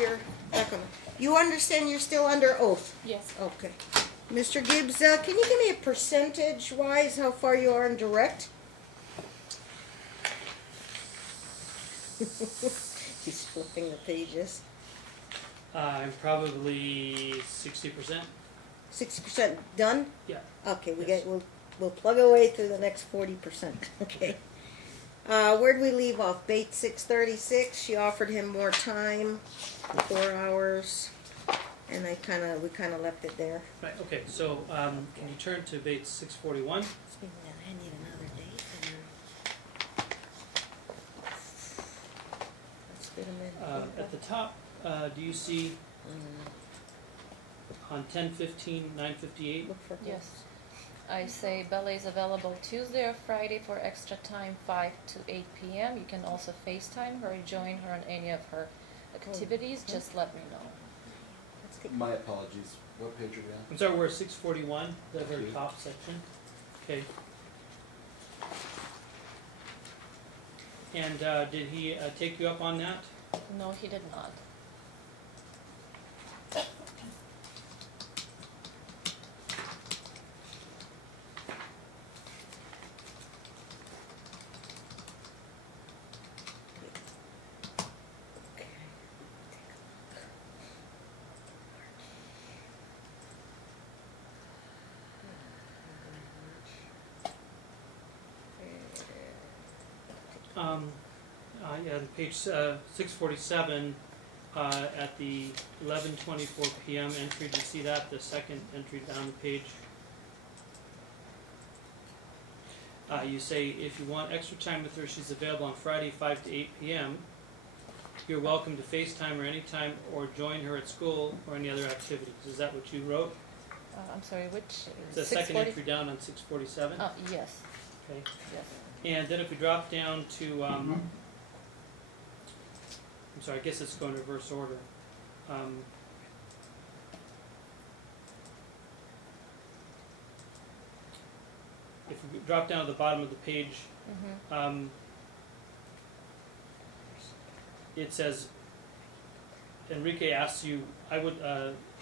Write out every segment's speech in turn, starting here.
you're back on. You understand you're still under oath? Yes. Okay. Mr. Gibbs, can you give me a percentage-wise how far you are in direct? He's flipping the pages. I'm probably 60%. 60% done? Yeah. Okay, Yes. we'll plug away through the next 40%. Okay. Where'd we leave off? Bait 636. She offered him more time, 4 hours, and we kind of left it there. Right. Okay. So can you turn to bait 641? I need another date. Let's fit him in. At the top, do you see on 10:15, 9:58? Look for Yes. I say Bella is available Tuesday or Friday for extra time, 5 to 8 p.m. You can also FaceTime her, join her on any of her activities. Just let me know. Let's get My apologies. What page are we on? I'm sorry, we're at 641, the very Okay. top section. Okay. And did he take you up on that? No, he did not. Okay. Yeah, the page 647 at the 11:24 p.m. entry. Do you see that? The second entry down the page. You say if you want extra time with her, she's available on Friday 5 to 8 p.m. You're welcome to FaceTime her anytime or join her at school or any other activities. Is that what you wrote? I'm sorry, which? The second entry down on 647. Oh, yes. Okay. Yes. And then if we drop down to, I'm sorry, I guess it's going in reverse order. If we drop down to the bottom of the page, Mm-hmm. It says, Enrique asks you, I would,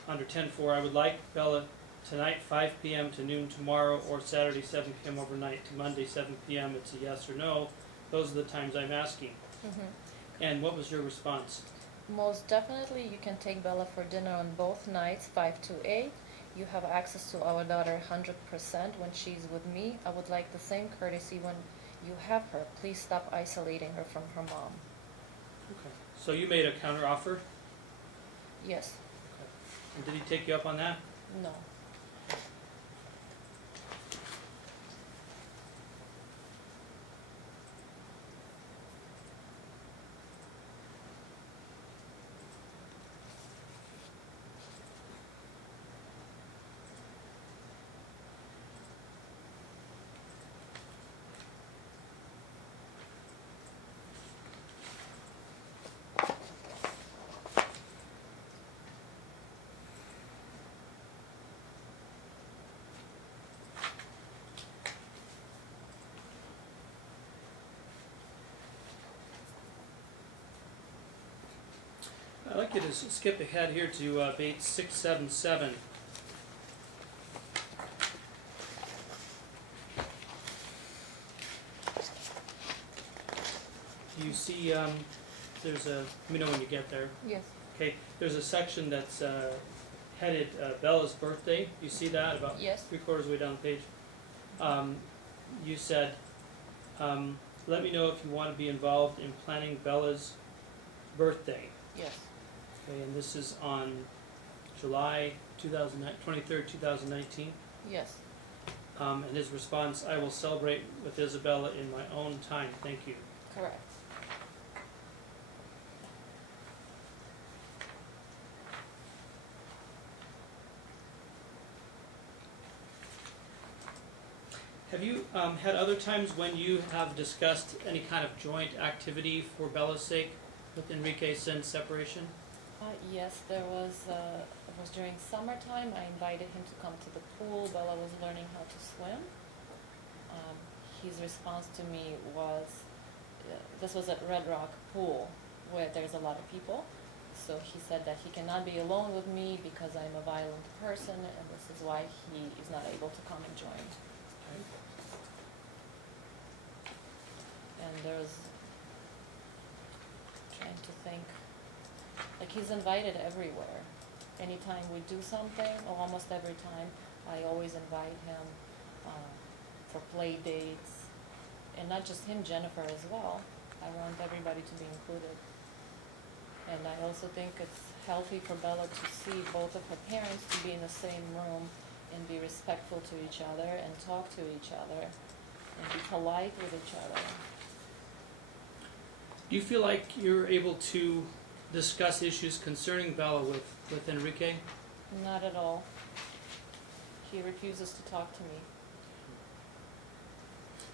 under 10.4, I would like Bella tonight 5 p.m. to noon tomorrow, or Saturday 7 p.m. overnight to Monday 7 p.m. It's a yes or no. Those are the times I'm asking. Mm-hmm. And what was your response? Most definitely, you can take Bella for dinner on both nights, 5 to 8. You have access to our daughter 100% when she's with me. I would like the same courtesy when you have her. Please stop isolating her from her mom. Okay. So you made a counter offer, Yes. and did he take you up on that? No. I'd like you to skip ahead here to bait 677. You see, there's a, let me know when you get there. Yes. Okay, there's a section that's headed Bella's birthday. You see that about Yes. 3/4 of the way down the page? You said, let me know if you want to be involved in planning Bella's birthday. Yes. Okay, and this is on July 23rd, 2019. Yes. And his response, I will celebrate with Isabella in my own time. Thank you. Correct. Have you had other times when you have discussed any kind of joint activity for Bella's sake with Enrique since separation? Yes, there was, it was during summertime. I invited him to come to the pool. Bella was learning how to swim. His response to me was, this was at Red Rock Pool, where there's a lot of people. So he said that he cannot be alone with me because I'm a violent person, and this is why he is not able to come and join. And there's, trying to think, like he's invited everywhere. Anytime we do something, or almost every time, I always invite him for play dates, and not just him, Jennifer as well. I want everybody to be included. And I also think it's healthy for Bella to see both of her parents to be in the same room and be respectful to each other and talk to each other and be polite with each other. Do you feel like you're able to discuss issues concerning Bella with Enrique? Not at all. He refuses to talk to me.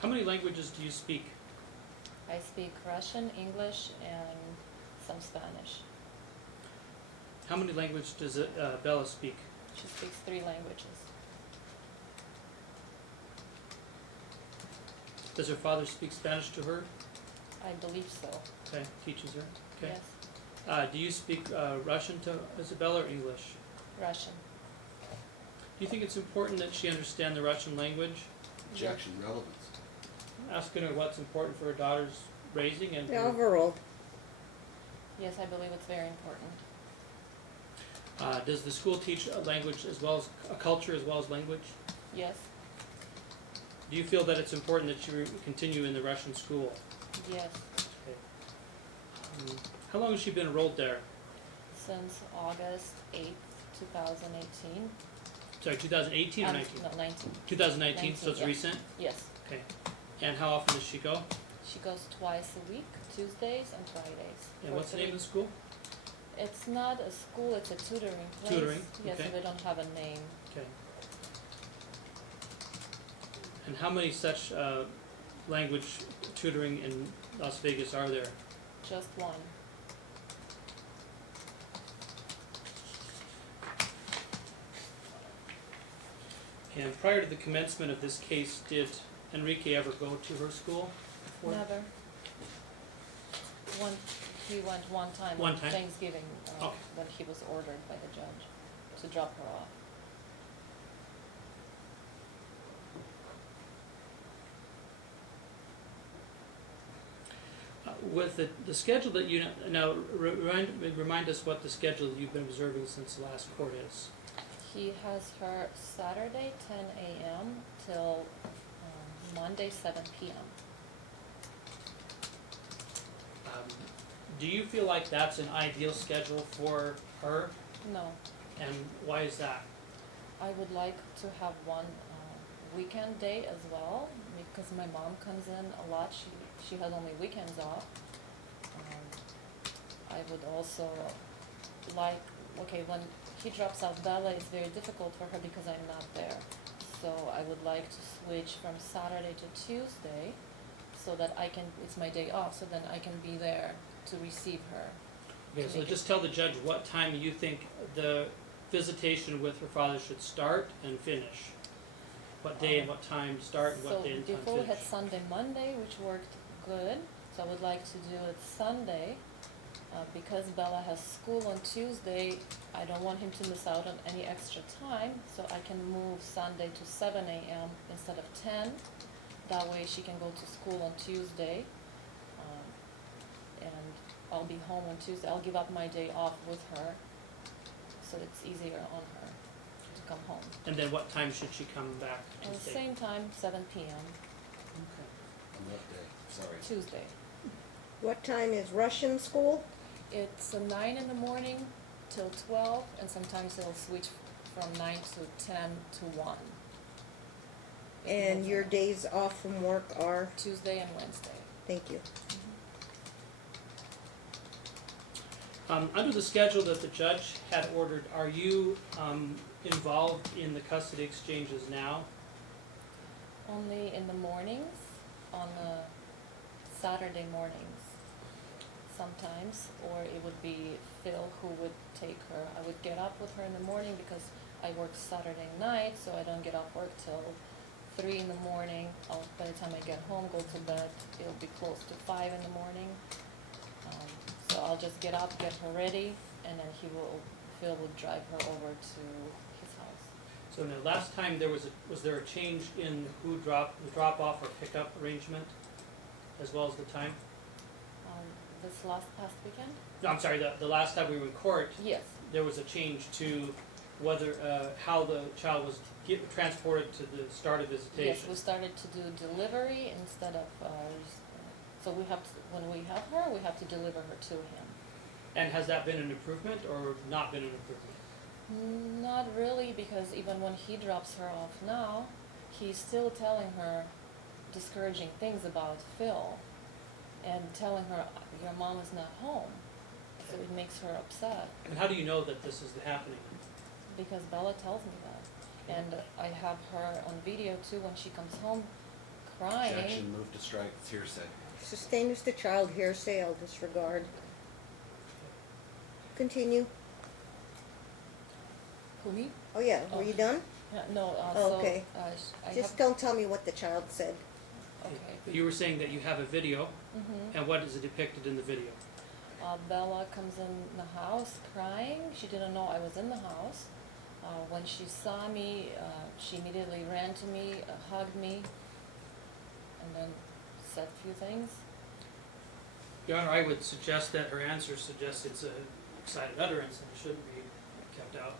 How many languages do you speak? I speak Russian, English, and some Spanish. How many languages does Bella speak? She speaks 3 languages. Does her father speak Spanish to her? I believe so. Okay, teaches her. Okay. Yes. Do you speak Russian to Isabella or English? Russian. Do you think it's important that she understand the Russian language? Objection, relevance. Asking her what's important for her daughter's raising and The overall. Yes, I believe it's very important. does the school teach a language as well as a culture as well as language? Yes. Do you feel that it's important that you continue in the Russian school? Yes. Okay. How long has she been enrolled there? Since August 8th, 2018. Sorry, 2018 or 19? No, 19. 2019, so it's 19, yeah. recent? Yes. Okay. And how often does she go? She goes twice a week, Tuesdays and Fridays. And for what's the name 3 of the school? It's not a school, it's a tutoring place. Tutoring, Yes, okay. we don't have a name. Okay. And how many such language tutoring in Las Vegas are there? Just one. And prior to the commencement of this case, did Enrique ever go to her school before? Never. He went one time One on time? Thanksgiving Okay. when he was ordered by the judge to drop her off. With the schedule that you now remind us what the schedule that you've been observing since the last court is. He has her Saturday 10 a.m. till Monday 7 p.m. Do you feel like that's an ideal schedule for her, No, and why is that? I would like to have one weekend day as well because my mom comes in a lot. She has only weekends off. I would also like, okay, when he drops out Bella, it's very difficult for her because I'm not there. So I would like to switch from Saturday to Tuesday so that I can, it's my day off, so then I can be there to receive her. Okay, so just tell the judge what time you think the visitation with her father should start and finish. What day and what time start and what day and time So before we had finish. Sunday, Monday, which worked good, so I would like to do it Sunday. Because Bella has school on Tuesday, I don't want him to miss out on any extra time, so I can move Sunday to 7 a.m. instead of 10. That way she can go to school on Tuesday, and I'll be home on Tuesday. I'll give up my day off with her, so it's easier on her to come home. And then what time should she come back And to stay? same time, 7 p.m. Okay. On what day? Sorry. Tuesday. What time is Russian school? It's 9 in the morning till 12, and sometimes it'll switch from 9 to 10 to 1. And your days off from work are? Tuesday and Wednesday. Thank you. Under the schedule that the judge had ordered, are you involved in the custody exchanges now? Only in the mornings, on Saturday mornings sometimes, or it would be Phil who would take her. I would get up with her in the morning because I work Saturday night, so I don't get off work till 3 in the morning. By the time I get home, go to bed, it'll be close to 5 in the morning. So I'll just get up, get her ready, and then Phil will drive her over to his house. So now, last time was there a change in the drop off or pickup arrangement, as well as the time? This past weekend? No, I'm sorry, the last time we were in court, Yes. there was a change to whether, how the child was transported to the start of visitation. Yes, we started to do delivery instead of, so when we have her, we have to deliver her to him. And has that been an improvement or not been an improvement? Not really, because even when he drops her off now, he's still telling her discouraging things about Phil and telling her your mom is not home. So it makes her upset. And how do you know that this is happening? Because Bella tells me that. And I have her on video too when she comes home crying. Objection, move to strike, it's hearsay. Sustained as the child, hearsay, I'll disregard. Continue. Who, me? Oh yeah, were you done? Yeah, no, Okay. so I Just have, don't tell me what the child said. okay. You were saying that you have a video, Mm-hmm. and what is it depicted in the video? Bella comes in the house crying. She didn't know I was in the house. When she saw me, she immediately ran to me, hugged me, and then said a few things. Your Honor, I would suggest that her answer suggests it's an excited utterance and it shouldn't be kept out.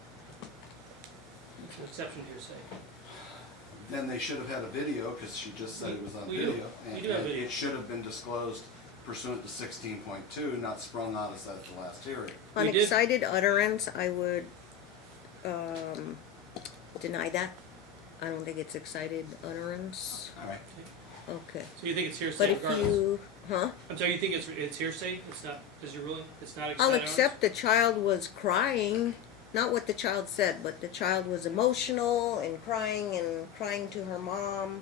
It's an exception to hearsay. Then they should have had a video, because she just said it was on We do. video. We do have video. It should have been disclosed pursuant to 16.2, not sprung on us at the last hearing. On We did- excited utterance, I would deny that. I don't think it's excited utterance. All right. Okay. So you think it's hearsay But if regardless? you, huh? I'm sorry, you think it's hearsay? It's not, is your ruling, it's not excited I'll utterance? accept the child was crying, not what the child said, but the child was emotional and crying to her mom.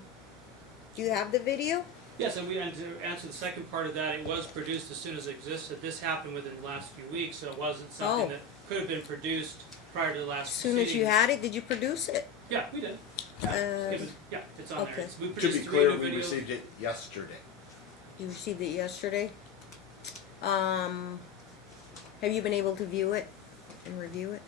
Do you have the video? Yes, and to answer the second part of that, it was produced as soon as it existed. This happened within the last few weeks, so it wasn't something Oh. that could have been produced prior to the last As soon as you proceedings. had it, did you produce it? Yeah, we did. Yeah, it's on there. okay. We To produced be 3 clear, new we videos. received it yesterday. You received it yesterday. Have you been able to view it and review it?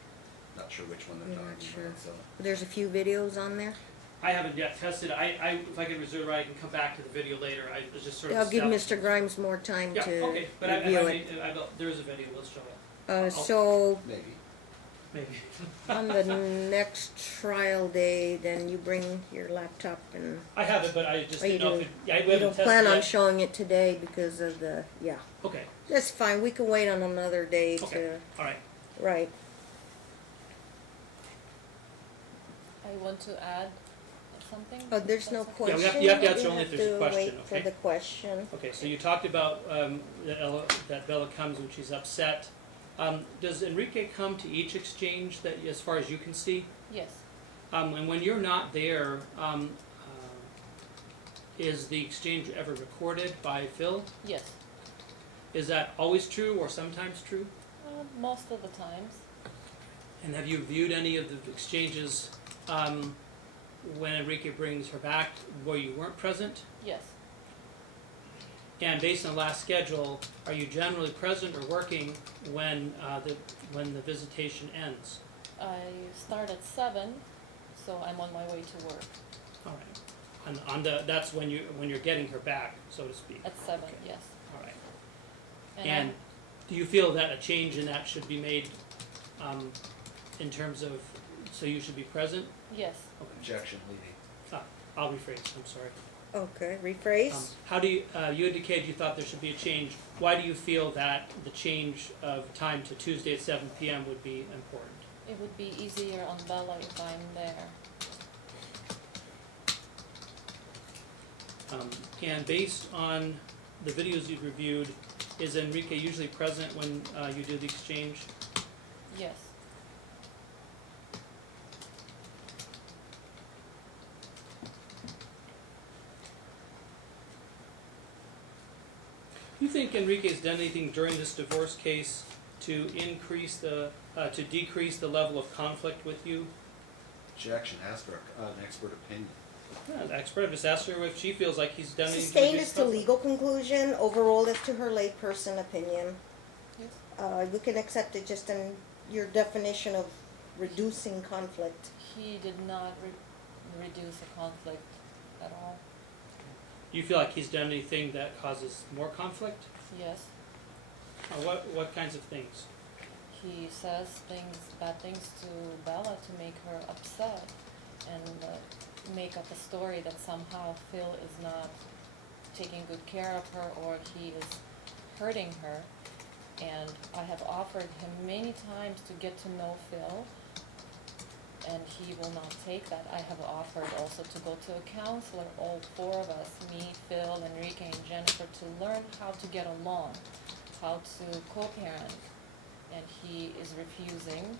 Not sure which one they're You're talking not sure. about, so. There's a few videos on there. I haven't yet tested. If I can reserve it, I can come back to the video later. I was just sort of. I'll give established- Mr. Grimes more time Yeah, to okay, but review it. there is a video. Let's show it. So Maybe. Maybe. on the next trial day, then you bring your laptop and I have it, but I just Oh, you didn't know do. if it. Yeah, we you haven't don't tested plan on yet. showing it today because of the, yeah. Okay. That's fine, we can wait on another day to, Okay. All right. right. I want to add something. Oh, there's no That's okay. question? you have to We answer only if there's a to question, wait for okay? the question. Okay. So you talked about that Bella comes when she's upset. Does Enrique come to each exchange that, as far as you can see? Yes. And when you're not there, is the exchange ever recorded by Phil? Yes. Is that always true or sometimes true? Most of the times. And have you viewed any of the exchanges when Enrique brings her back where you weren't present? Yes. And based on the last schedule, are you generally present or working when the visitation ends? I start at 7, so I'm on my way to work All right. And that's when you're getting her back, so to speak. at 7. Okay. Yes. All right. And And do you feel that a change in that should be made in terms of, so you should be present? yes. Okay. Objection, leading. I'll rephrase, I'm sorry. Okay, rephrase. How do you, you indicated you thought there should be a change. Why do you feel that the change of time to Tuesday at 7 p.m. would be important? It would be easier on Bella if I'm there. And based on the videos you've reviewed, is Enrique usually present when you do the exchange? Yes. Do you think Enrique's done anything during this divorce case to decrease the level of conflict with you? Objection, ask for an expert opinion. Yeah, the expert, I've just asked her if she feels like he's done anything to Sustained reduce as to conflict. legal conclusion, overruled as to her layperson opinion. Yes. we can accept it just in your definition of reducing conflict. He did not reduce the conflict at all. Do you feel like he's done anything that causes more conflict? Yes, What kinds of things? he says bad things to Bella to make her upset, and make up a story that somehow Phil is not taking good care of her, or he is hurting her. And I have offered him many times to get to know Phil, and he will not take that. I have offered also to go to a counselor, all four of us, me, Phil, Enrique, and Jennifer, to learn how to get along, how to co-parent, and he is refusing.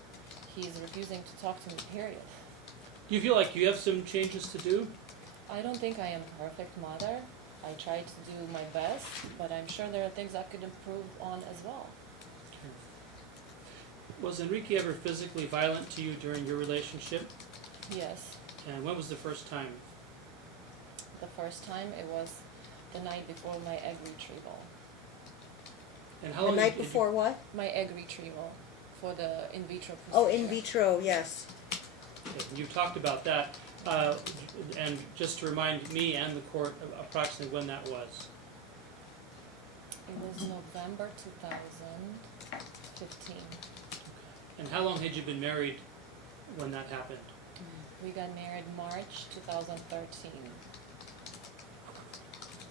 He is refusing to talk to me, period. Do you feel like you have some changes to do? I don't think I am a perfect mother. I try to do my best, but I'm sure there are things I could improve on as well. Was Enrique ever physically violent to you during your relationship? Yes. And when was the first time? The first time, it was the night before my egg retrieval. And how The long night did before what? My egg retrieval for the in vitro procedure. Oh, in vitro, yes. You've talked about that, and just to remind me and the court approximately when that was. It was November 2015. And how long had you been married when that happened? We got married March 2013.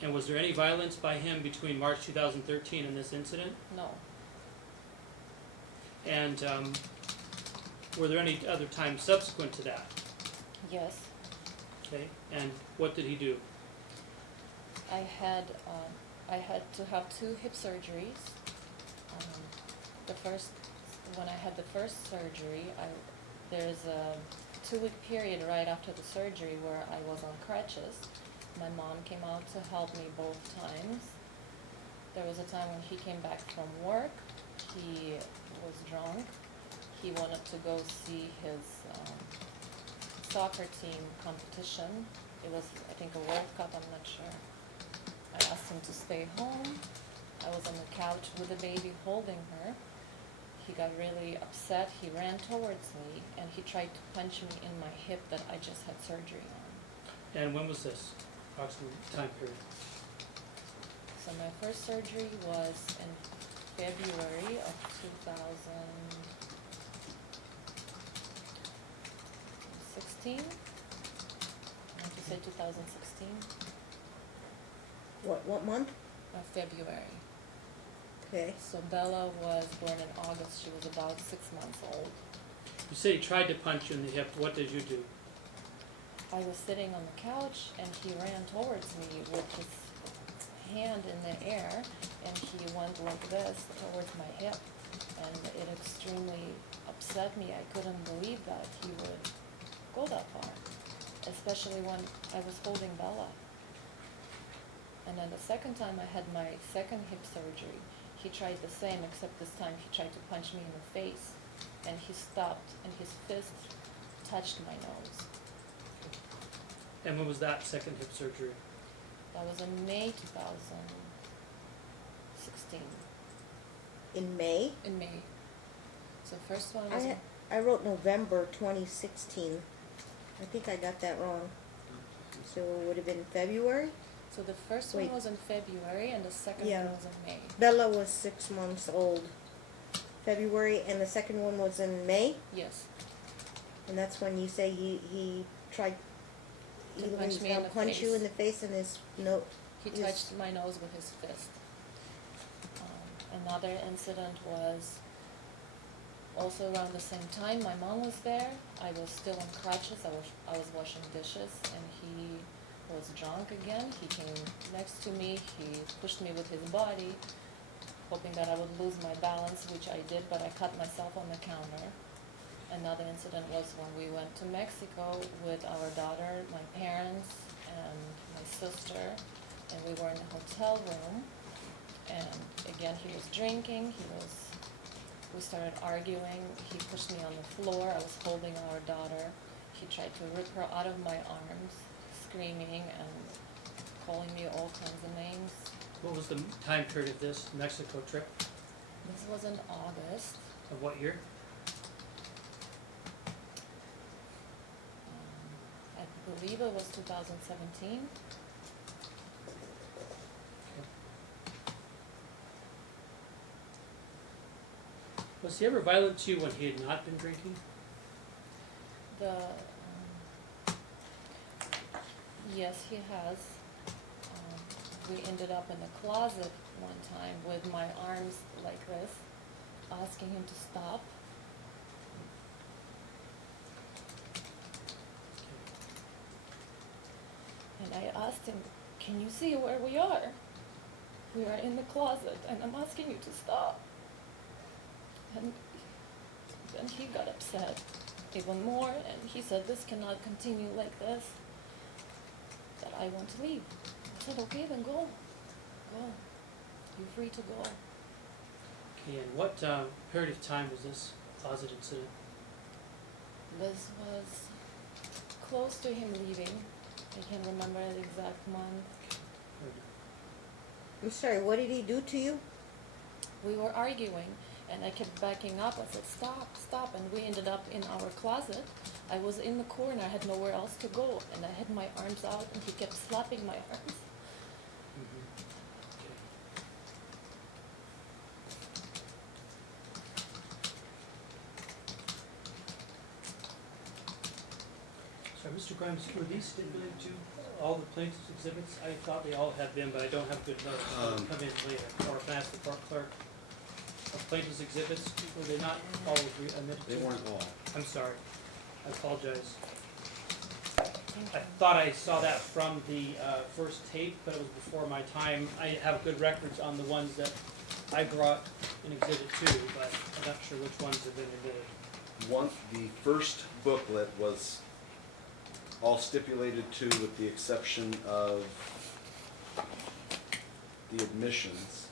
And was there any violence by him between March 2013 and this incident? No. And were there any other times subsequent to that? Yes. Okay. And what did he do? I had to have 2 hip surgeries. When I had the first surgery, there's a 2-week period right after the surgery where I was on crutches. My mom came out to help me both times. There was a time when he came back from work. He was drunk. He wanted to go see his soccer team competition. It was, I think, a World Cup, I'm not sure. I asked him to stay home. I was on the couch with the baby holding her. He got really upset. He ran towards me and he tried to punch me in my hip that I just had surgery on. And when was this? Approximate time period. So my first surgery was in February of 2016. I have to say 2016, What month? February. Okay. So Bella was born in August. She was about 6 months old. You said he tried to punch you in the hip. What did you do? I was sitting on the couch and he ran towards me with his hand in the air, and he went like this towards my hip, and it extremely upset me. I couldn't believe that he would go that far, especially when I was holding Bella. And then the second time I had my second hip surgery, he tried the same, except this time he tried to punch me in the face, and he stopped and his fist touched my nose. And when was that second hip surgery? That was in May 2016. In May? In May. So first one was I wrote November 2016. I think I got that wrong. So it would have been February? so the first Wait. one was in February and the second Yeah. one was in May. Bella was 6 months old. February, and the second one was in May? Yes. And that's when you say he tried To he punch was me in gonna the punch you face. in the face, and his no. He Yes. touched my nose with his fist. Another incident was also around the same time. My mom was there. I was still on crutches. I was washing dishes, and he was drunk again. He came next to me. He pushed me with his body, hoping that I would lose my balance, which I did, but I cut myself on the counter. Another incident was when we went to Mexico with our daughter, my parents, and my sister, and we were in a hotel room, and again, he was drinking, we started arguing, he pushed me on the floor, I was holding our daughter, he tried to rip her out of my arms, screaming and calling me all kinds of names. What was the time period of this Mexico trip? This was in August. Of what year? I believe it was 2017. Was he ever violent to you when he had not been drinking? Yes, he has. We ended up in a closet one time with my arms like this, asking him to stop. And I asked him, "Can you see where we are? We are in the closet, and I'm asking you to stop." And then he got upset even more, and he said, "This cannot continue like this, that I want to leave." I said, "Okay, then go. Go. You're free to go." Okay, and what period of time was this closet incident? This was close to him leaving. I can't remember the exact month. I'm sorry, what did he do to you? We were arguing, and I kept backing up. I said, "Stop, stop," and we ended up in our closet. I was in the corner, I had nowhere else to go, and I had my arms out, and he kept slapping my arms. Sorry, Mr. Grimes, were these stipulated to all the plaintiff's exhibits? I thought they all had been, but I don't have good notes. I'll come in later, or if I ask the court clerk. Of plaintiff's exhibits, were they not all admitted to? They weren't all. I'm sorry. I apologize. Thank I you. thought I saw that from the first tape, but it was before my time. I have good records on the ones that I brought in Exhibit 2, but I'm not sure which ones have been admitted. The first booklet was all stipulated to with the exception of the admissions.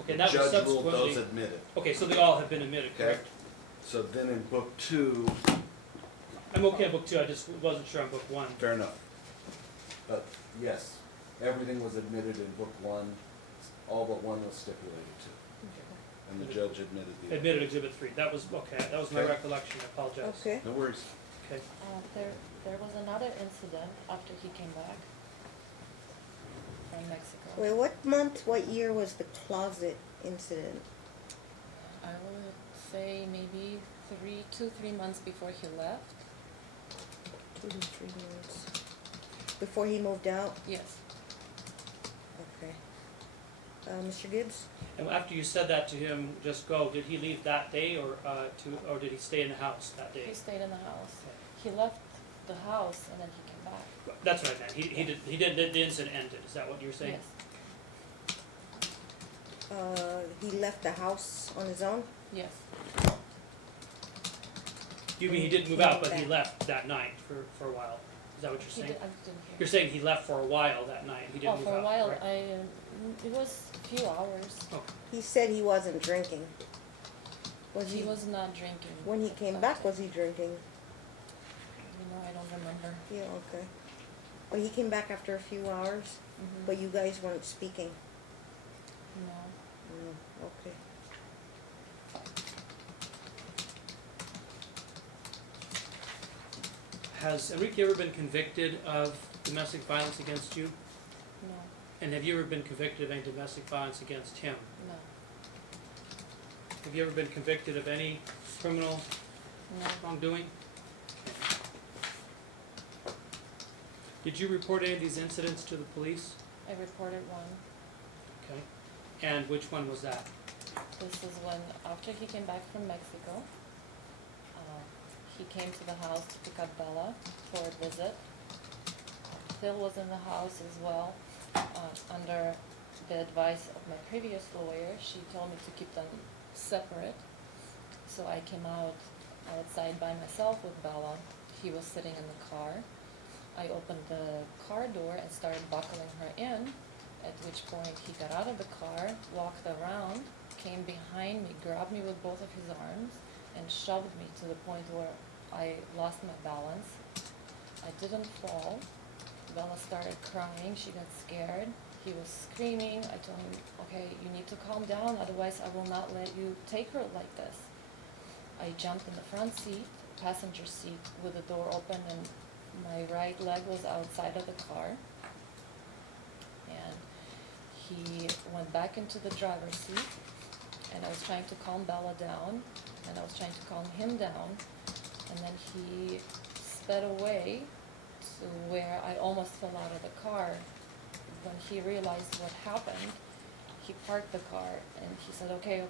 Okay, and that was Judge ruled subsequently. those admitted. Okay, so they all have been admitted, Okay. correct? So then in book 2, I'm okay on book 2, I just wasn't sure on book 1. fair enough. But yes, everything was admitted in book 1, all but one was stipulated to. And the judge admitted the other. Admitted Exhibit 3, that was, okay, that was my Okay. recollection, I apologize. Okay. No worries. Okay. There was another incident after he came back from Mexico. Wait, what month, what year was the closet incident? I would say maybe 3 months before he left. 2 to 3 months. Before he moved out? Yes. Okay. Mr. Gibbs? And after you said that to him, just go, did he leave that day or did he stay in the house that day? He stayed in the house. He left the house and then he came back. That's what I meant. He did the incident ended. Is that what you're saying? Yes. He left the house on his own? Yes. You mean he didn't move out, but he left that night for a while? Is that what you're He saying? did, I didn't hear. You're saying he left for a while that night. He didn't move out. For a while, right? it was a few hours. Okay. He said he wasn't drinking. Was He was not drinking. When he came back, was he drinking? I don't remember. Yeah, okay. But he came back after a few hours, Mhm. but you guys weren't speaking. No. Okay. Has Enrique ever been convicted of domestic violence against you? No. And have you ever been convicted of any domestic violence against him? No. Have you ever been convicted of any criminal No. wrongdoing? Did you report any of these incidents to the police? I reported one. Okay. And which one was that? This is when, after he came back from Mexico, he came to the house to pick up Bella for a visit. Phil was in the house as well. Under the advice of my previous lawyer, she told me to keep them separate. So I came outside by myself with Bella. He was sitting in the car. I opened the car door and started buckling her in, at which point he got out of the car, walked around, came behind me, grabbed me with both of his arms, and shoved me to the point where I lost my balance. I didn't fall. Bella started crying. She got scared. He was screaming. I told him, okay, you need to calm down, otherwise I will not let you take her like this. I jumped in the front seat, passenger seat, with the door open, and my right leg was outside of the car. And he went back into the driver's seat, and I was trying to calm Bella down, and I was trying to calm him down, and then he sped away to where I almost fell out of the car. When he realized what happened, he parked the car, and he said, okay,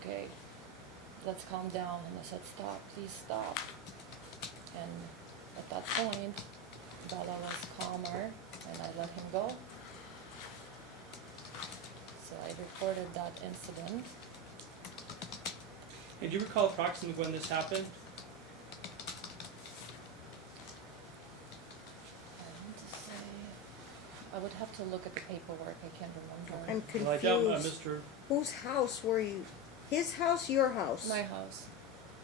let's calm down. And I said, stop, please stop. And at that point, Bella was calmer, and I let him go. So I reported that incident. And do you recall approximately when this happened? I would have to look at the paperwork, I can't remember. I'm Well, I doubt, confused. Mr. Whose house were you? His house, your house? My house.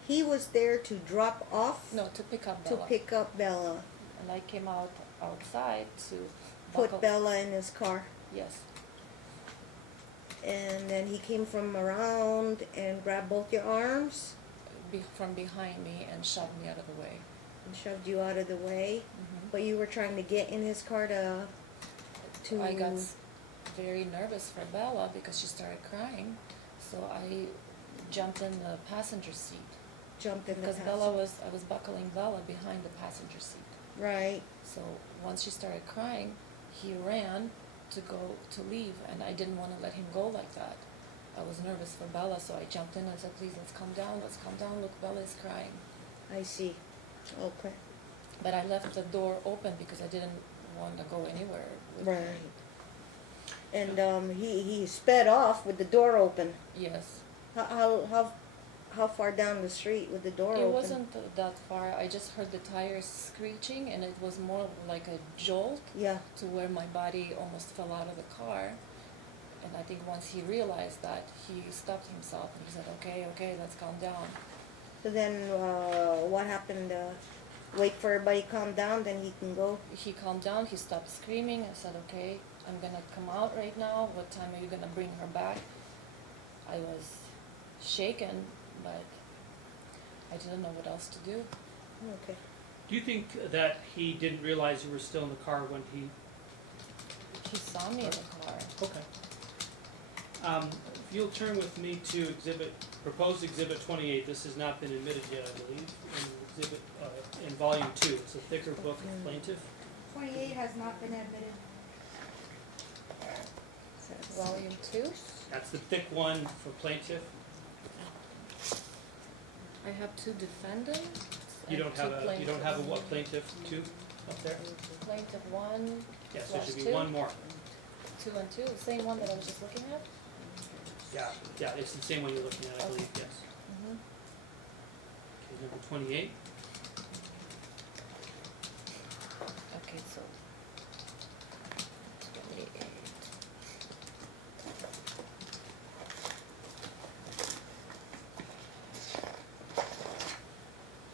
He was there to drop off? No, to pick up To Bella. pick up Bella. And I came outside to Put buckle. Bella in his car. Yes, And then he came from around and grabbed both your arms from behind me and shoved me out of the way. and shoved you out of the way. But you were trying to get in his car to I got very nervous for Bella because she started crying, so I jumped in the passenger seat. jump in the Because passenger. I was buckling Bella behind the passenger seat. Right. So once she started crying, he ran to leave, and I didn't want to let him go like that. I was nervous for Bella, so I jumped in and said, please, let's calm down, look, Bella is crying. I see. Okay. But I left the door open because I didn't want to go anywhere with him. Right. And he sped off with the door open. Yes. How far down the street with the door It open? wasn't that far. I just heard the tires screeching, and it was more like a jolt Yeah. to where my body almost fell out of the car. And I think once he realized that, he stopped himself and he said, okay, let's calm down. So then, what happened? Wait for everybody to calm down, then he can go. He calmed down, he stopped screaming. I said, okay, I'm gonna come out right now. What time are you gonna bring her back? I was shaken, but I didn't know what else to do. Okay. Do you think that he didn't realize you were still in the car when he? He saw me in the car. Okay. If you'll turn with me to proposed exhibit 28. This has not been admitted yet, I believe. In volume 2. It's a thicker book of plaintiff. 28 has not been admitted. Volume 2. That's the thick one for plaintiff. I have 2 defendants. You and don't 2 have a plaintiffs. what plaintiff 2 up there? Plaintiff 1, Yes, there should be 2? one more. 2 and 2, the same one that I was just looking at? Yeah, it's the same one you're looking at, I believe. Yes. Mm-hmm. Okay, number 28. Okay, so 28.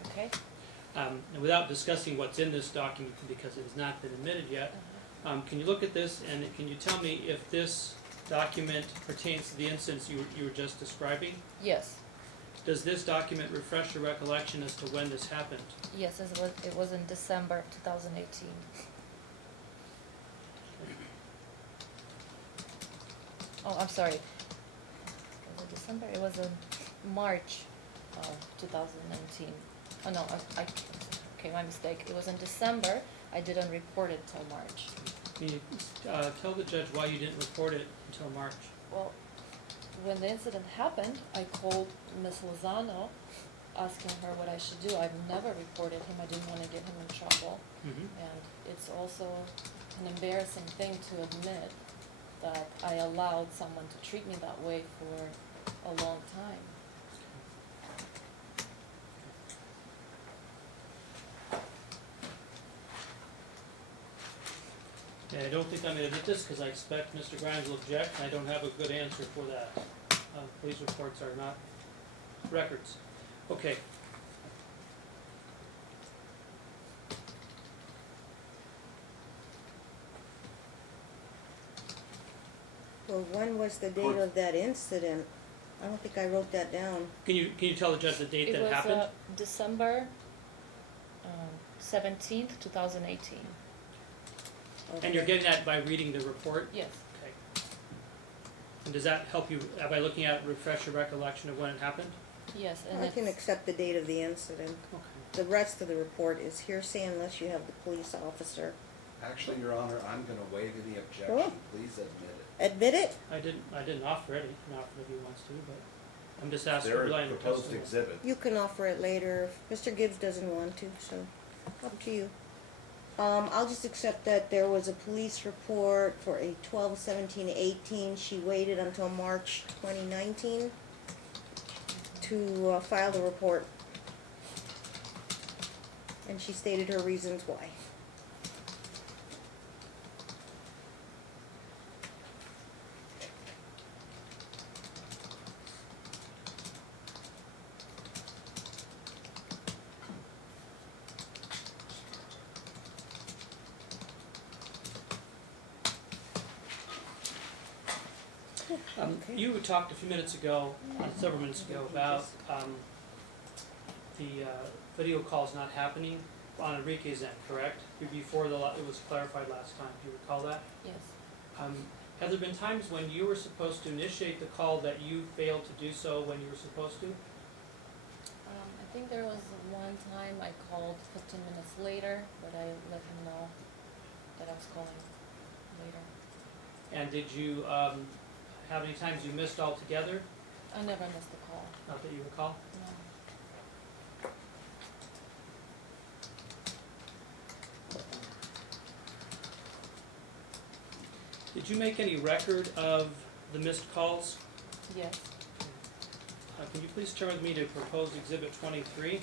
Okay. And without discussing what's in this document because it has not been admitted yet, can you look at this and can you tell me if this document pertains to the instance you were just describing? Yes. Does this document refresh your recollection as to when this happened? Yes, it was in December of 2018. Oh, I'm sorry. Was it December? It was in March of 2019. Oh no, okay, my mistake. It was in December. I didn't report it till March. Can you tell the judge why you didn't report it until March? Well, when the incident happened, I called Miss Lozano, asking her what I should do. I've never reported him. I didn't want to get him in trouble. And it's also an embarrassing thing to admit that I allowed someone to treat me that way for a long time. And I don't think I'm going to admit this because I expect Mr. Grimes will object, and I don't have a good answer for that. Police reports are not records. Okay. Well, when was the date of that incident? I don't think I wrote that down. Can you tell the judge the date It that was happened? December 17th, 2018. And you're getting that by reading the report? Yes. Okay. And does that help you, by looking at it, refresh your recollection of when it happened? Yes, and I can it's, accept the date of the incident. Okay. The rest of the report is hearsay unless you have the police officer. Actually, Your Honor, I'm gonna waive any objection. Oh. Please admit it. Admit it? I didn't offer it. He can offer it if he wants to, but I'm just asking. They're relying a on the proposed testimony. exhibit. You can offer it later. Mr. Gibbs doesn't want to, so up to you. I'll just accept that there was a police report for a 12/17/18. She waited until March 2019 to file the report. And she stated her reasons why. Okay. You talked a few minutes ago, several minutes ago, about the video calls not happening on Enrique's end, correct? Before it was clarified last time. Do you recall that? yes. Have there been times when you were supposed to initiate the call that you failed to do so when you were supposed to? I think there was one time I called 15 minutes later, but I let him know that I was calling later. And did you have any times you missed altogether? I never missed a call. Not that you recall? No. Did you make any record of the missed calls? Yes. Can you please turn with me to proposed exhibit 23?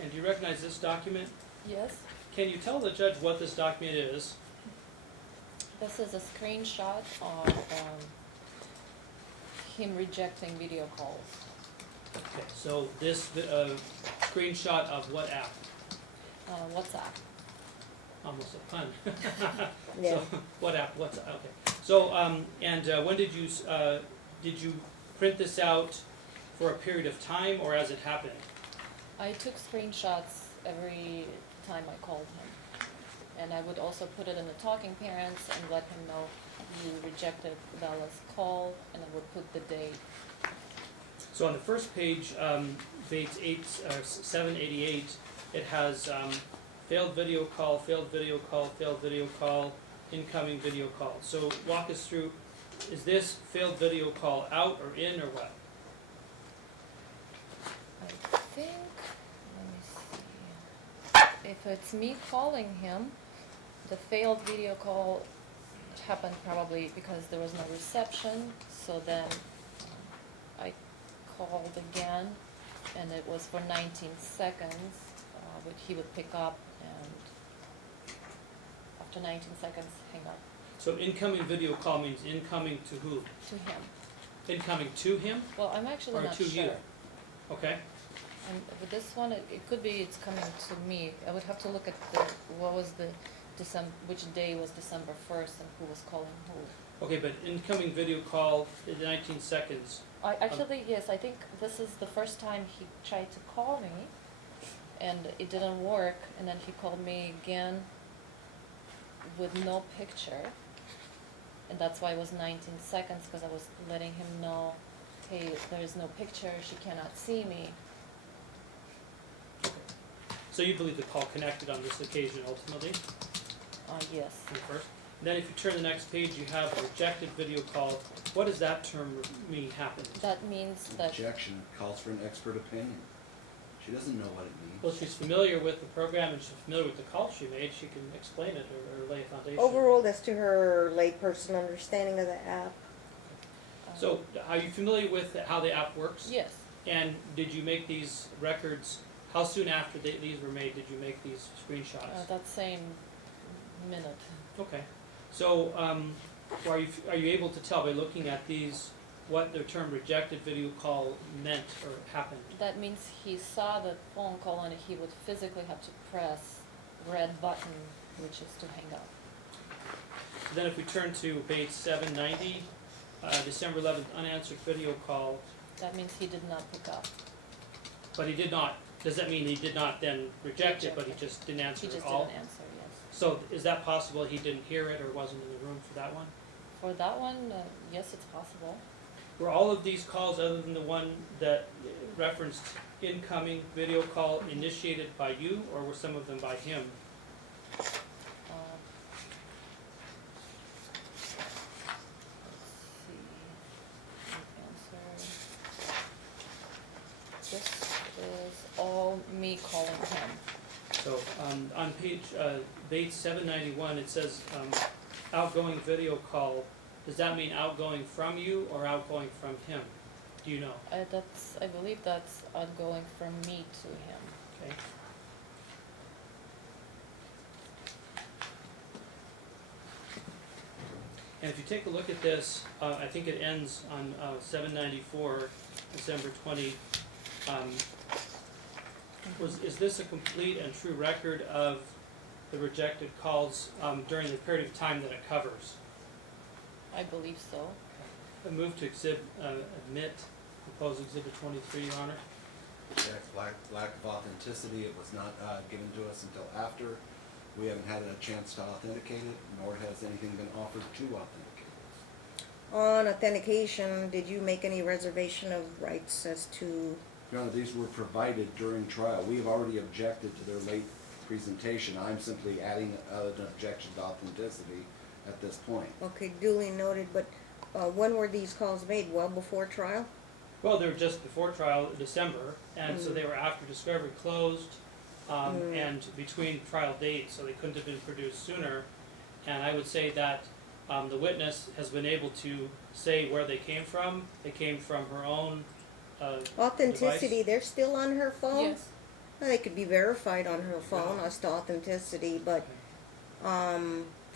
And do you recognize this document? Yes. Can you tell the judge what this document is? This is a screenshot of him rejecting video calls. Okay, so this screenshot of what app? WhatsApp. Almost a pun. Yeah. So, what app? What's okay? So, when did you print this out for a period of time, or as it happened? I took screenshots every time I called him. And I would also put it in the talking parents and let him know you rejected Bella's call, and I would put the date. So on the first page, page 788, it has failed video call, failed video call, failed video call, incoming video call. So walk us through, is this failed video call out or in or what? I think, let me see. If it's me calling him, the failed video call happened probably because there was no reception, so then I called again, and it was for 19 seconds, which he would pick up, and after 19 seconds, hang up So incoming video call means incoming to who? to him. Incoming to him Well, I'm actually or not to sure. you? Okay. And with this one, it could be it's coming to me. I would have to look at what was the which day was December 1st and who was calling who. Okay, but incoming video call in 19 seconds. Actually, yes, I think this is the first time he tried to call me, and it didn't work, and then he called me again with no picture, and that's why it was 19 seconds, because I was letting him know, hey, there is no picture, she cannot see me. So you believe the call connected on this occasion ultimately? Yes. On the first. And then if you turn the next page, you have a rejected video call. What does that term mean happened? That means that Objection calls for an expert opinion. She doesn't know what it means. Well, she's familiar with the program and she's familiar with the call she made. She can explain it or lay a foundation. Overruled as to her layperson understanding of the app. So are you familiar with how the app works? yes. And did you make these records, how soon after these were made did you make these screenshots? That same minute. Okay. So are you able to tell by looking at these what the term rejected video call meant or happened. That means he saw the phone call and he would physically have to press red button, which is to hang up. Then if we turn to page 790, December 11th unanswered video call, That means he did not pick up. but he did not, does that mean he did not then reject it, but he just didn't answer He at just all? didn't answer, yes. So is that possible he didn't hear it or wasn't in the room for that one? For that one, yes, it's possible. Were all of these calls, other than the one that referenced incoming video call, initiated by you, or were some of them by him? Um, let's see. Answer. This is all me calling him. So on page Bates 791, it says outgoing video call. Does that mean outgoing from you or outgoing from him? Do you know? I believe that's outgoing from me to him. Okay. And if you take a look at this, I think it ends on 794, December 20. Is this a complete and true record of the rejected calls during the period of time that it covers? I believe so. I move to admit proposed exhibit 23, Your Honor. Lack of authenticity, it was not given to us until after. We haven't had a chance to authenticate it, nor has anything been offered to authenticate it. On authentication, did you make any reservation of rights as to? Your Honor, these were provided during trial. We have already objected to their late presentation. I'm simply adding an objection to authenticity at this point. Okay, duly noted, but when were these calls made? Well before trial? Well, they were just before trial in December, and so they were after discovery closed and between trial dates, so they couldn't have been produced sooner. And I would say that the witness has been able to say where they came from. They came from her own Authenticity, device. they're still on her phone? Yes. Well, they could be verified on her phone as to authenticity, but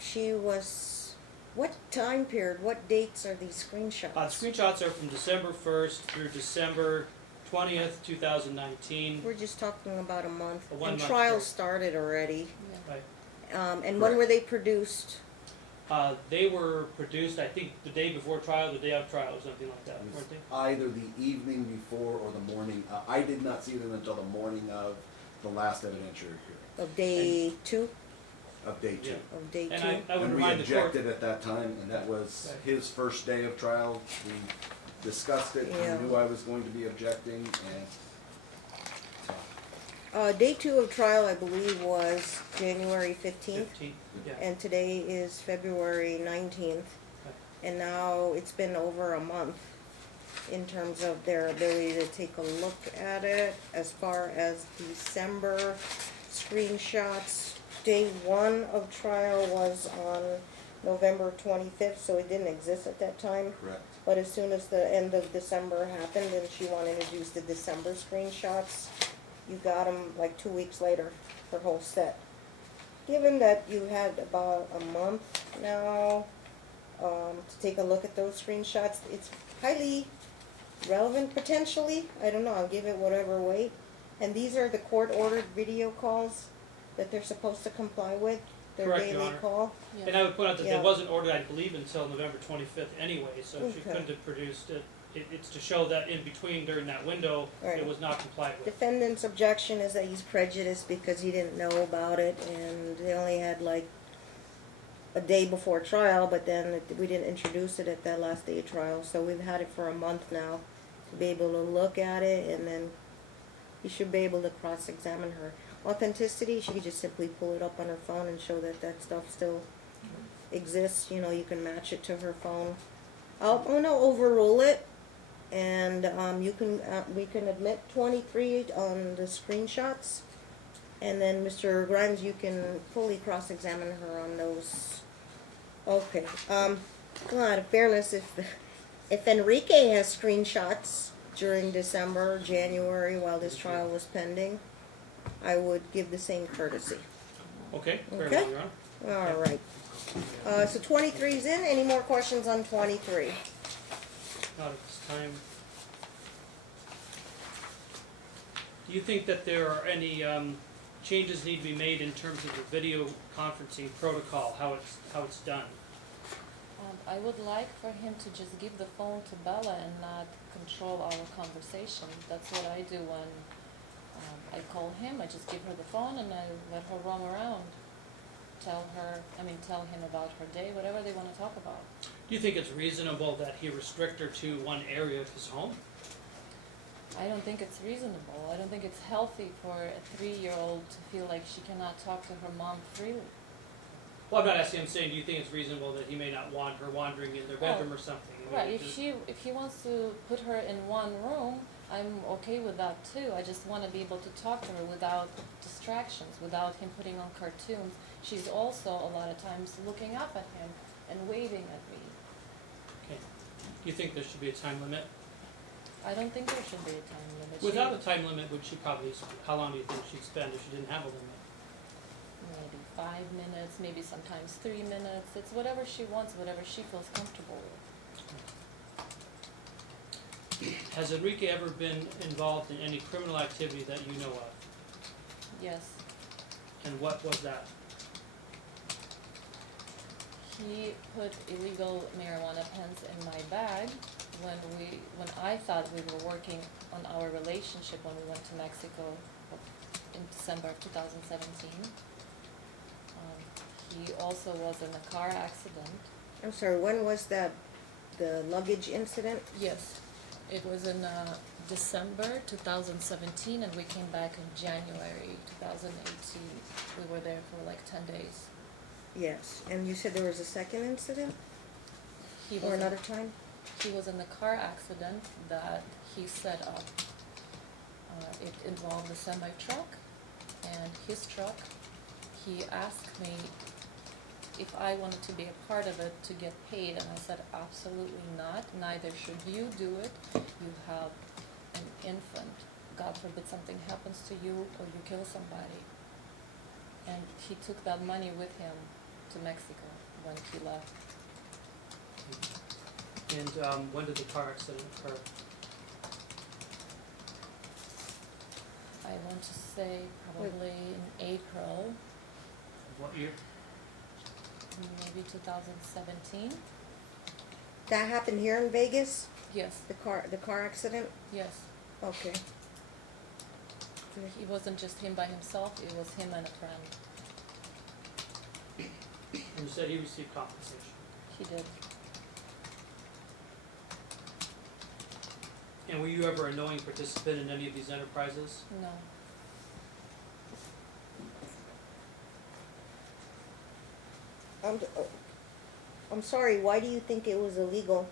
she was, what time period, what dates are these screenshots? Screenshots are from December 1st through December 20th, 2019. We're just talking about a month. A 1 And month trial period. started already. Yeah. Right. And when were they produced? They were produced, I think, the day before trial, the day of trial, or something like that, It was weren't they? either the evening before or the morning. I did not see them until the morning of the last evidentiary hearing, Of day two? of day two. Yeah. Of day And two? I would And we remind the court. objected at that time, and that was Right. his first day of trial. We discussed it, Yeah. he knew I was going to be objecting, and Day two of trial, I believe, was January 15th. 15th, yeah. And today is February 19th. Okay. And now it's been over a month in terms of their ability to take a look at it. As far as December screenshots, day one of trial was on November 25th, so it didn't exist at that time. correct. But as soon as the end of December happened and she wanted to use the December screenshots, you got them like 2 weeks later, her whole set. Given that you had about a month now to take a look at those screenshots, it's highly relevant potentially. I don't know, I'll give it whatever weight. And these are the court-ordered video calls that they're supposed to comply with, their Correct, Your daily Honor. call. Yeah. And I would point out that Yeah. it wasn't ordered, I believe, until November 25th anyway, so she Okay. couldn't have produced it. It's to show that in between, during that window, Right. it was not complied with. Defendant's objection is that he's prejudiced because he didn't know about it, and they only had like a day before trial, but then we didn't introduce it at that last day of trial, so we've had it for a month now to be able to look at it, and then he should be able to cross-examine her. Authenticity, she could just simply pull it up on her phone and show that that stuff still exists, you know, you can match it to her phone. I'm gonna overrule it, and we can admit 23 on the screenshots, and then Mr. Grimes, you can fully cross-examine her on those. Okay. Well, out of fairness, if Enrique has screenshots during December, January, while this trial was pending, I would give the same courtesy. Okay, very Okay. well, Your Honor. All right. So 23's in. Any more questions on 23? Not at this time. Do you think that there are any changes need to be made in terms of the video conferencing protocol, how it's done? I would like for him to just give the phone to Bella and not control our conversation. That's what I do when I call him. I just give her the phone and I let her roam around. Tell him about her day, whatever they want to talk about. Do you think it's reasonable that he restrict her to one area of his home? I don't think it's reasonable. I don't think it's healthy for a 3-year-old to feel like she cannot talk to her mom freely. Well, I'm not asking, I'm saying, do you think it's reasonable that he may not want her wandering in their bedroom or something? I mean, Right, just- if he wants to put her in one room, I'm okay with that too. I just want to be able to talk to her without distractions, without him putting on cartoons. She's also a lot of times looking up at him and waving at me. Okay. Do you think there should be a time limit? I don't think there should be a time limit. Without a time limit, would she probably, how long do you think she'd spend if she didn't have a limit? Maybe 5 minutes, maybe sometimes 3 minutes. It's whatever she wants, whatever she feels comfortable with. Has Enrique ever been involved in any criminal activity that you know of? Yes. And what was that? He put illegal marijuana pens in my bag when I thought we were working on our relationship when we went to Mexico in December of 2017. He also was in a car accident. I'm sorry, when was the luggage incident? Yes, it was in December 2017, and we came back in January 2018. We were there for like 10 days. Yes, and you said there was a second incident? He Or was another time? He was in a car accident that he set up. It involved a semi-truck and his truck. He asked me if I wanted to be a part of it to get paid, and I said absolutely not. Neither should you do it. You have an infant. God forbid something happens to you or you kill somebody. And he took that money with him to Mexico when he left. And when did the car accident occur? I want to say probably in April, What year? maybe 2017. That happened here in Vegas? Yes, The car accident? yes. Okay. It wasn't just him by himself, it was him and a friend. And you said he received compensation. He did. And were you ever a knowing participant in any of these enterprises? No. I'm sorry, why do you think it was illegal?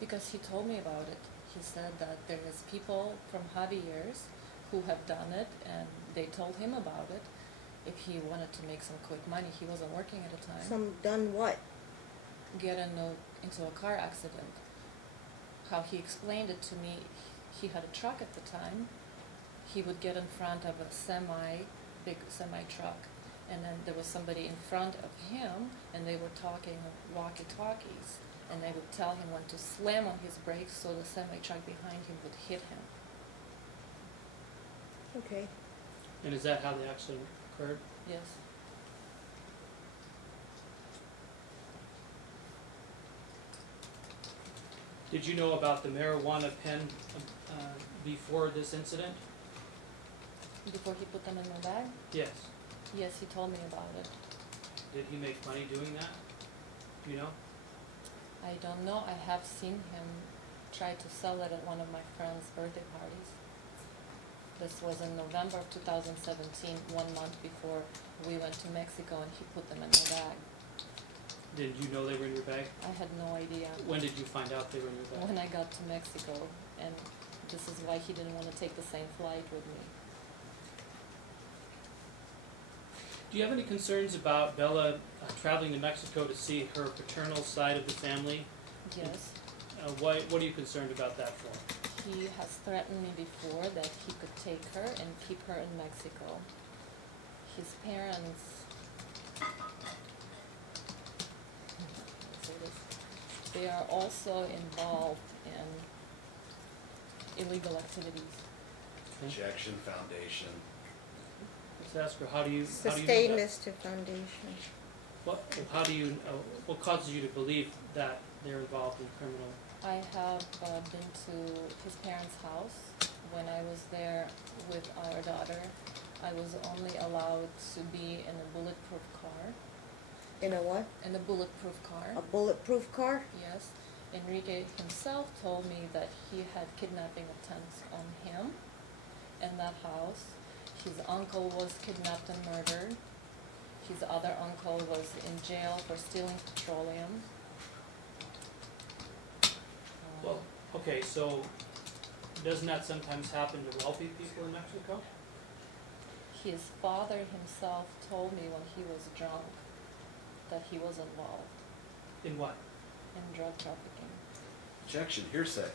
Because he told me about it. He said that there is people from Javier's who have done it, and they told him about it. If he wanted to make some quick money, he wasn't working at the time. Some done what? Get into a car accident. How he explained it to me, he had a truck at the time. He would get in front of a big semi truck, and then there was somebody in front of him, and they were talking walkie-talkies, and they would tell him when to slam on his brakes so the semi truck behind him would hit him. Okay. And is that how the accident occurred? Yes. Did you know about the marijuana pen before this incident? Before he put them in my bag? Yes. Yes, he told me about it. Did he make money doing that? Do you know? I don't know. I have seen him try to sell it at one of my friend's birthday parties. This was in November of 2017, 1 month before we went to Mexico, and he put them in my bag. Did you know they were in your bag? I had no idea When did you find out they were in your bag? when I got to Mexico, and this is why he didn't want to take the same flight with me. Do you have any concerns about Bella traveling to Mexico to see her paternal side of the family? Yes. What are you concerned about that for? He has threatened me before that he could take her and keep her in Mexico. His parents... They are also involved in illegal activities. Objection, foundation. Let's ask her, how do you know Sustain that? this to foundation. What causes you to believe that they're involved in criminal? I have been to his parents' house. When I was there with our daughter, I was only allowed to be in a bulletproof car. In a what? In a bulletproof car. A bulletproof car? Yes. Enrique himself told me that he had kidnapping attempts on him in that house. His uncle was kidnapped and murdered. His other uncle was in jail for stealing petroleum. Well, okay, so doesn't that sometimes happen to wealthy people in Mexico? His father himself told me when he was drunk that he was involved In what? in drug trafficking. Objection, hearsay.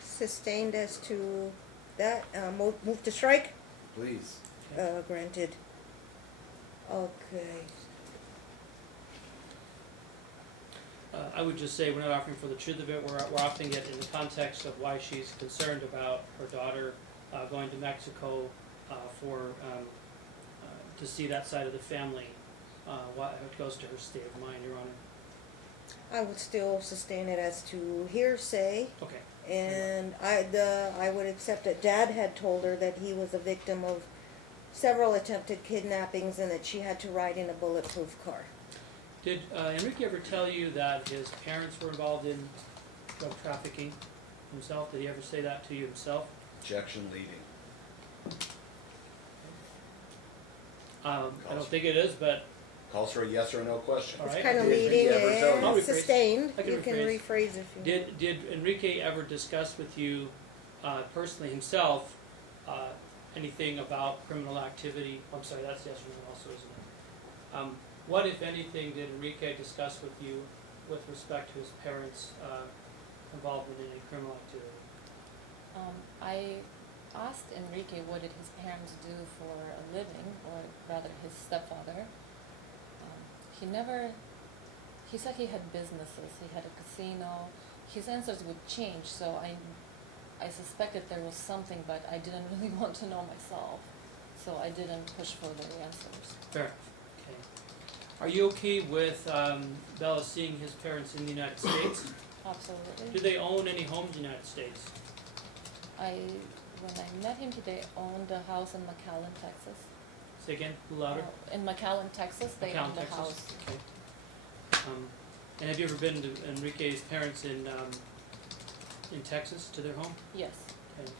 Sustained as to that, move to strike? Please. Granted. Okay. I would just say we're not offering for the truth of it. We're offering it in the context of why she's concerned about her daughter going to Mexico to see that side of the family. What it goes to her state of mind, Your Honor. I would still sustain it as to hearsay, Okay. and I would accept that Dad had told her that he was a victim of several attempted kidnappings and that she had to ride in a bulletproof car. Did Enrique ever tell you that his parents were involved in drug trafficking himself? Did he ever say that to you himself? Objection, leading. I don't think it is, but Calls for a yes or no question. all It's right. kind of Did leading Enrique ever tell you? I'll and rephrase. sustained. I can You can rephrase. rephrase if you Did Enrique ever discuss with you personally himself anything about criminal activity? I'm sorry, that's yes or no also, isn't it? What, if anything, did Enrique discuss with you with respect to his parents' involvement in any criminal activity? I asked Enrique what did his parents do for a living, or rather his stepfather. He said he had businesses, he had a casino. His answers would change, so I suspected there was something, but I didn't really want to know myself, so I didn't push for the answers. Fair. Okay. Are you okay with Bella seeing his parents in the United States? Absolutely. Do they own any homes in the United States? When I met him, they owned a house in McAllen, Texas. Say again, a little louder. In McAllen, Texas, they McAllen, owned a Texas. house. Okay. And have you ever been to Enrique's parents in Texas, to their home? Yes. Okay.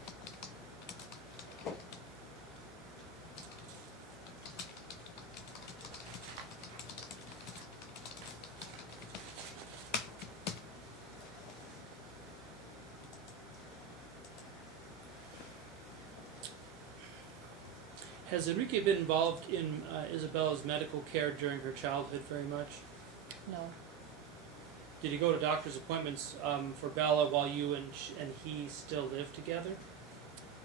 Has Enrique been involved in Isabella's medical care during her childhood very much? No. Did he go to doctor's appointments for Bella while you and he still lived together?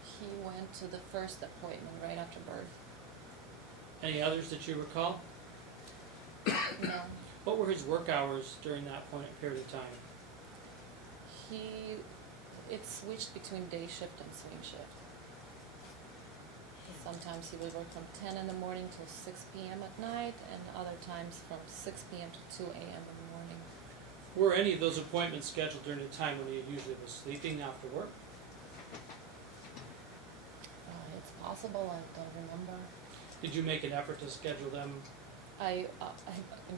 He went to the first appointment right after birth. Any others that you recall? No. What were his work hours during that period of time? It switched between day shift and swing shift. Sometimes he would work from 10 in the morning till 6 p.m. at night, and other times from 6 p.m. to 2 a.m. in the morning. Were any of those appointments scheduled during the time when he usually was sleeping after work? It's possible, I don't remember. Did you make an effort to schedule them? In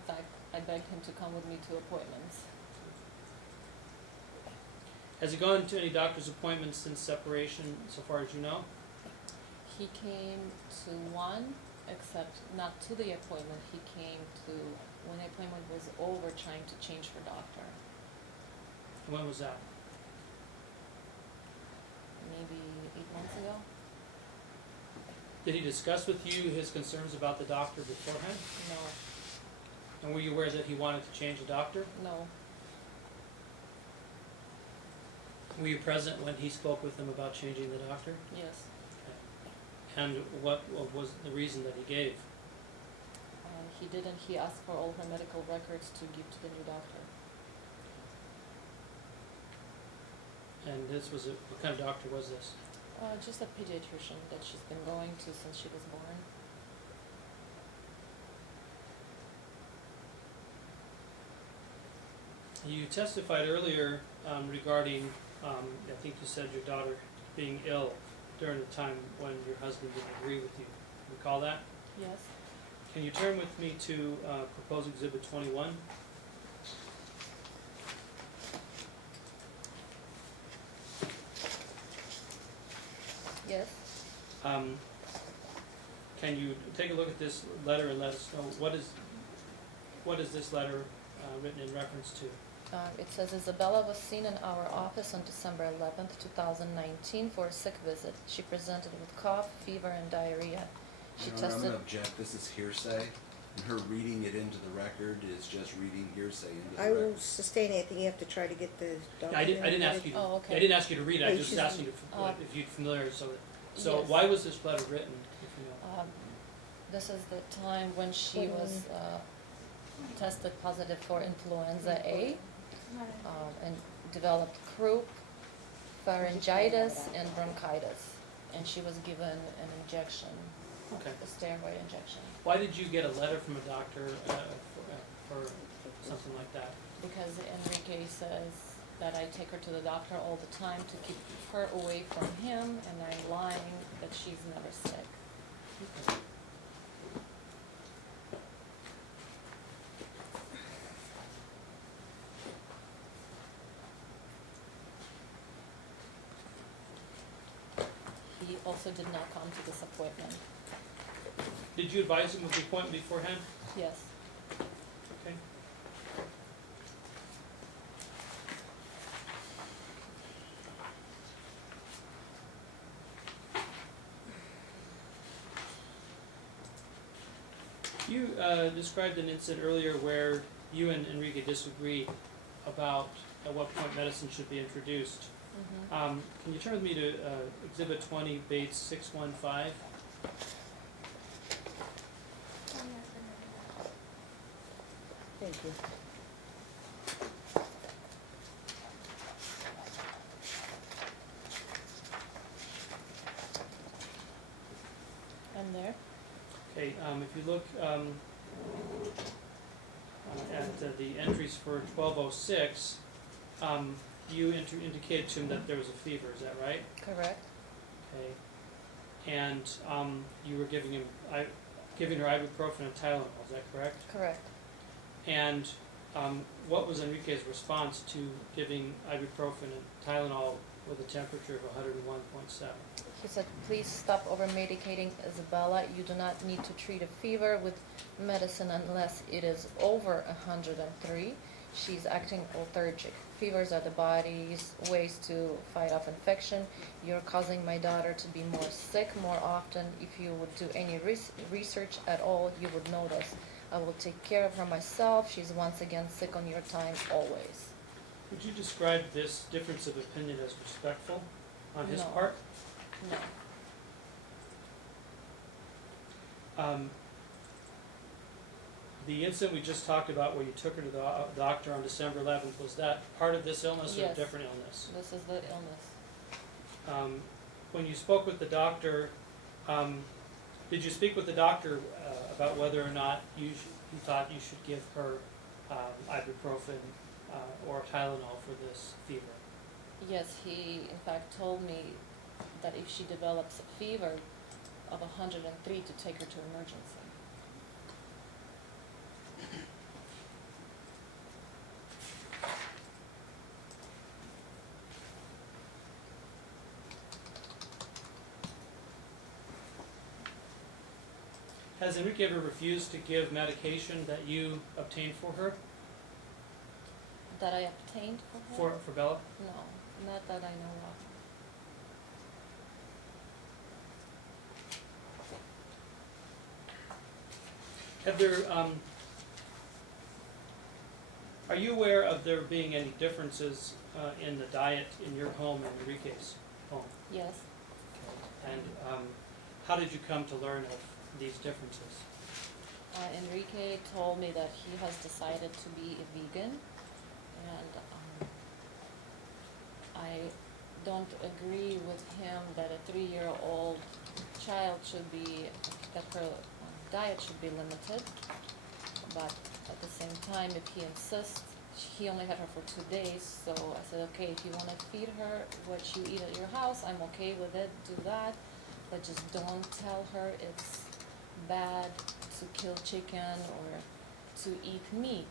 fact, I begged him to come with me to appointments. Has he gone to any doctor's appointments since separation, so far as you know? He came to one, except not to the appointment. He came to when the appointment was over, trying to change for doctor. And when was that? Maybe 8 months ago. Did he discuss with you his concerns about the doctor beforehand? No. And were you aware that he wanted to change the doctor? No. Were you present when he spoke with him about changing the doctor? Yes. And what was the reason that he gave? He didn't. He asked for all her medical records to give to the new doctor. And this was what kind of doctor was this? Just a pediatrician that she's been going to since she was born. You testified earlier regarding, I think you said your daughter being ill during the time when your husband didn't agree with you. Recall that? Yes. Can you turn with me to proposed exhibit 21? Yes. Can you take a look at this letter and let us know what is this letter written in reference to? It says Isabella was seen in our office on December 11th, 2019 for a sick visit. She presented with cough, fever, and diarrhea. She Your Honor, I'm tested. gonna object, this is hearsay, and her reading it into the record is just reading hearsay into the I record. will sustain it. I think you have to try to get the document. I didn't ask you. Oh, okay. I didn't ask you to read it. I Oh, just she's- asked you to, if you're familiar. So Yes. why was this letter written? If you know? This is the time when she was tested positive for influenza A and developed croup, pharyngitis, and bronchitis. And she was given an injection, Okay. a steroid injection, Why did you get a letter from a doctor for something like that? because Enrique says that I take her to the doctor all the time to keep her away from him, and I'm lying that she's never sick. Okay. He also did not come to this appointment. Did you advise him of the appointment beforehand? Yes. Okay. You described an incident earlier where you and Enrique disagreed about at what point medicine should be introduced. Can you turn with me to Exhibit 20, Bates 615? Thank you. I'm there. Okay, if you look at the entries for 1206, you indicated to him that there was a fever, is that right? Correct. Okay. And you were giving her ibuprofen and Tylenol, is that correct? Correct. And what was Enrique's response to giving ibuprofen and Tylenol with a temperature of 101.7? He said, please stop over-medicating Isabella. You do not need to treat a fever with medicine unless it is over 103. She's acting lethargic. Fevers are the body's ways to fight off infection. You're causing my daughter to be more sick more often. If you would do any research at all, you would notice. I will take care of her myself. She's once again sick on your time, always. Would you describe this difference of opinion as respectful on his No. part? No. The incident we just talked about where you took her to the doctor on December 11th, was that part of this illness or a Yes. different illness? This is the illness. When you spoke with the doctor, did you speak with the doctor about whether or not you thought you should give her ibuprofen or Tylenol for this fever? Yes, he in fact told me that if she develops a fever of 103 to take her to emergency. Has Enrique ever refused to give medication that you obtained for her, That I obtained for her? for Bella? No, not that I know of. Have there, are you aware of there being any differences in the diet in your home and Enrique's home? Yes. And how did you come to learn of these differences? Enrique told me that he has decided to be a vegan, and I don't agree with him that a 3-year-old child should be, that her diet should be limited. But at the same time, if he insists, he only had her for 2 days, so I said, okay, if you wanna feed her what you eat at your house, I'm okay with it, do that. But just don't tell her it's bad to kill chicken or to eat meat.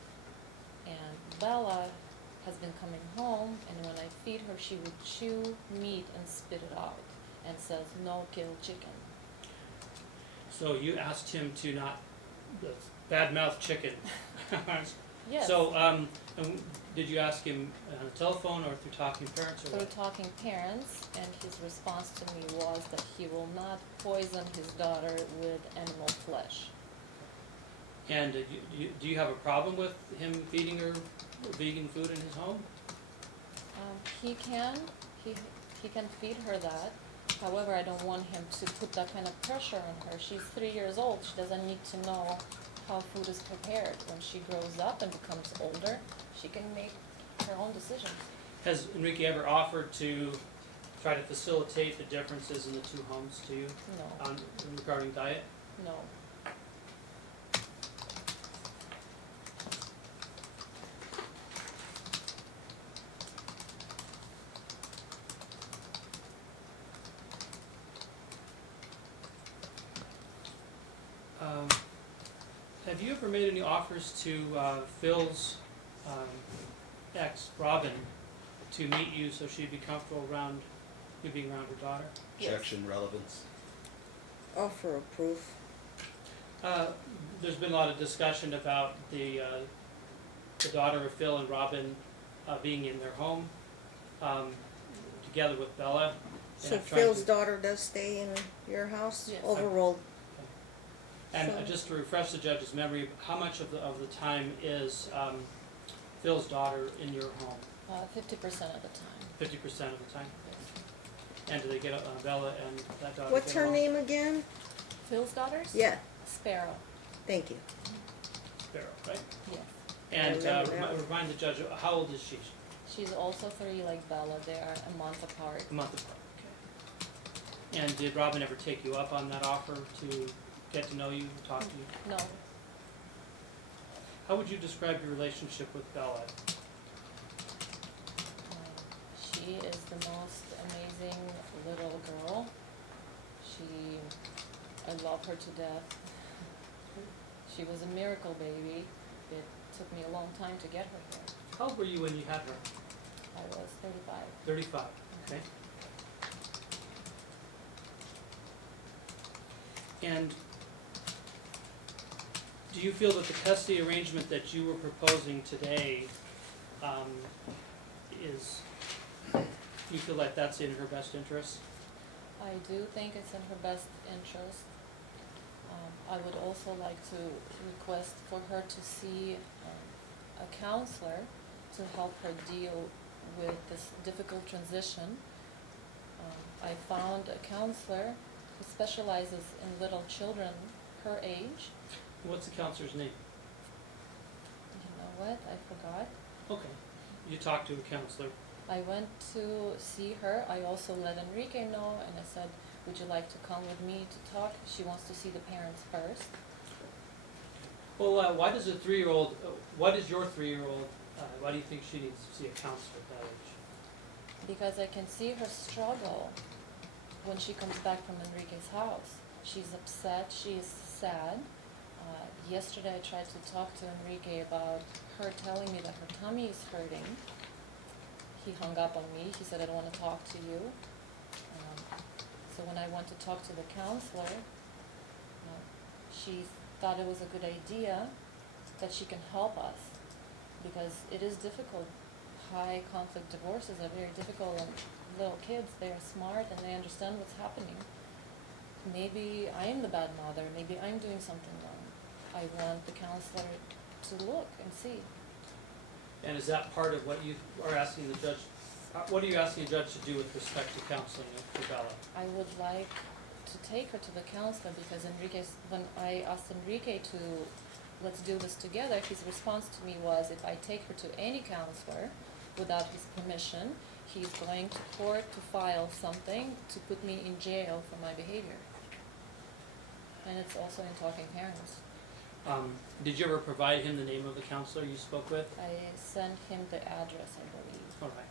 And Bella has been coming home, and when I feed her, she would chew meat and spit it out and says, no, kill chicken. So you asked him to not badmouth chicken. Yes. So, and did you ask him on the telephone or through talking parents or Through what? talking parents, and his response to me was that he will not poison his daughter with animal flesh. And do you have a problem with him feeding her vegan food in his home? He can feed her that. However, I don't want him to put that kind of pressure on her. She's 3 years old. She doesn't need to know how food is prepared. When she grows up and becomes older, she can make her own decisions. Has Enrique ever offered to try to facilitate the differences in the two homes to you No, regarding diet? no. Have you ever made any offers to Phil's ex, Robin, to meet you so she'd be comfortable around you being around her daughter? Yes. Objection, relevance. Offer of proof. There's been a lot of discussion about the daughter of Phil and Robin being in their home together with Bella. So I'm trying Phil's to- daughter does stay in your house? Yes. Overruled. And So- just to refresh the judge's memory, how much of the time is Phil's daughter in your home? 50% of the time. 50% of the time. And do they get Bella and that daughter? What's get her along? name again? Phil's daughters? Yeah, Sparrow. thank you. Sparrow, right? Yes. And remember that one. remind the judge, how old is she? She's also 3 like Bella. They are a month apart. A month apart. Okay. And did Robin ever take you up on that offer to get to know you, talk to you? No. How would you describe your relationship with Bella? She is the most amazing little girl. I love her to death. She was a miracle baby. It took me a long time to get her here. How old were you when you had her? I was 35. 35, okay. And do you feel that the custody arrangement that you were proposing today you feel like that's in her best interest? I do think it's in her best interest. I would also like to request for her to see a counselor to help her deal with this difficult transition. I found a counselor who specializes in little children her age. What's the counselor's name? You know what? I forgot. Okay. You talked to a counselor. I went to see her. I also let Enrique know, and I said, would you like to come with me to talk? She wants to see the parents first. Well, why does a 3-year-old, what is your 3-year-old, why do you think she needs to see a counselor at that age? Because I can see her struggle when she comes back from Enrique's house. She's upset, she's sad. Yesterday I tried to talk to Enrique about her telling me that her tummy is hurting. He hung up on me. He said, I don't want to talk to you. So when I went to talk to the counselor, she thought it was a good idea that she can help us, because it is difficult. High conflict divorces are very difficult, and little kids, they are smart and they understand what's happening. Maybe I'm the bad mother, maybe I'm doing something wrong. I want the counselor to look and see. And is that part of what you are asking the judge, what are you asking the judge to do with respect to counseling for Bella? I would like to take her to the counselor, because when I asked Enrique to let's do this together, his response to me was, if I take her to any counselor without his permission, he's going to court to file something to put me in jail for my behavior. And it's also in Talking Parents. Did you ever provide him the name of the counselor you spoke with? I sent him the address, I believe. All right.